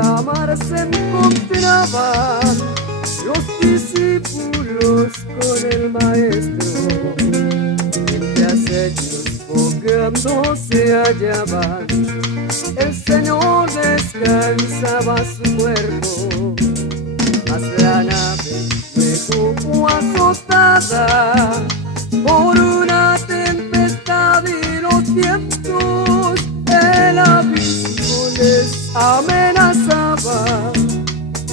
la mar se encontraban los discípulos con el maestro. Entre acechos bogando se hallaban, el Señor descansaba su cuerpo. Mas la nave luego fue azotada por una tempestad y los vientos. El abismo les amenazaba,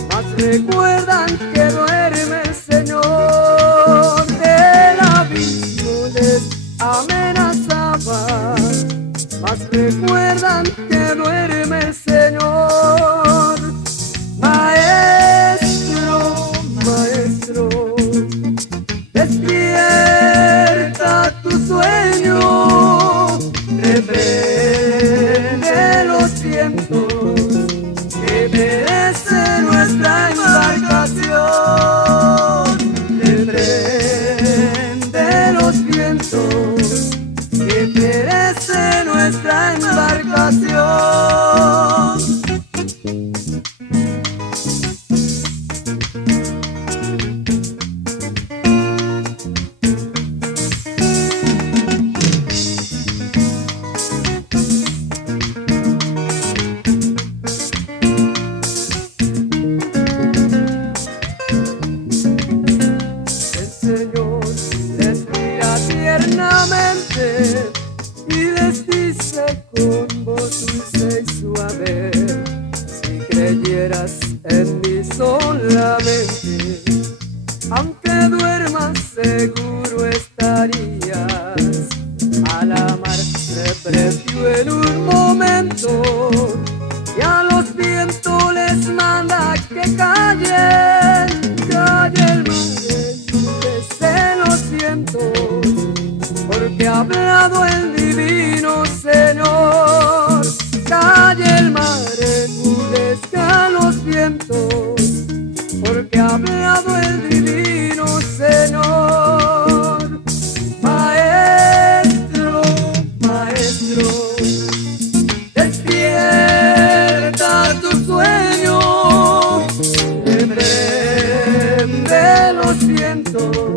mas recuerdan que duerme el Señor. El abismo les amenazaba, mas recuerdan que duerme el Señor. Maestro, maestro, despierta tu sueño, reprende los vientos, que perece nuestra embarcación. Reprende los vientos, que perece nuestra embarcación. Y les dice con voz dulce y suave: si creyeras en mí solamente, aunque duermas seguro estarías. A la mar reprendió en un momento y a los vientos les manda que callen. Calle el mar, endurece los vientos, porque ha hablado el divino Señor. Calle el mar, enmudezca los vientos, porque ha hablado el divino Señor. Maestro, maestro, despierta tu sueño, reprende los vientos,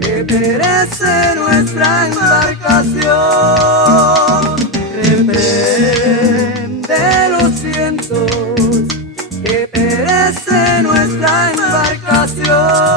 que perece nuestra embarcación. Reprende los vientos, que perece nuestra embarcación.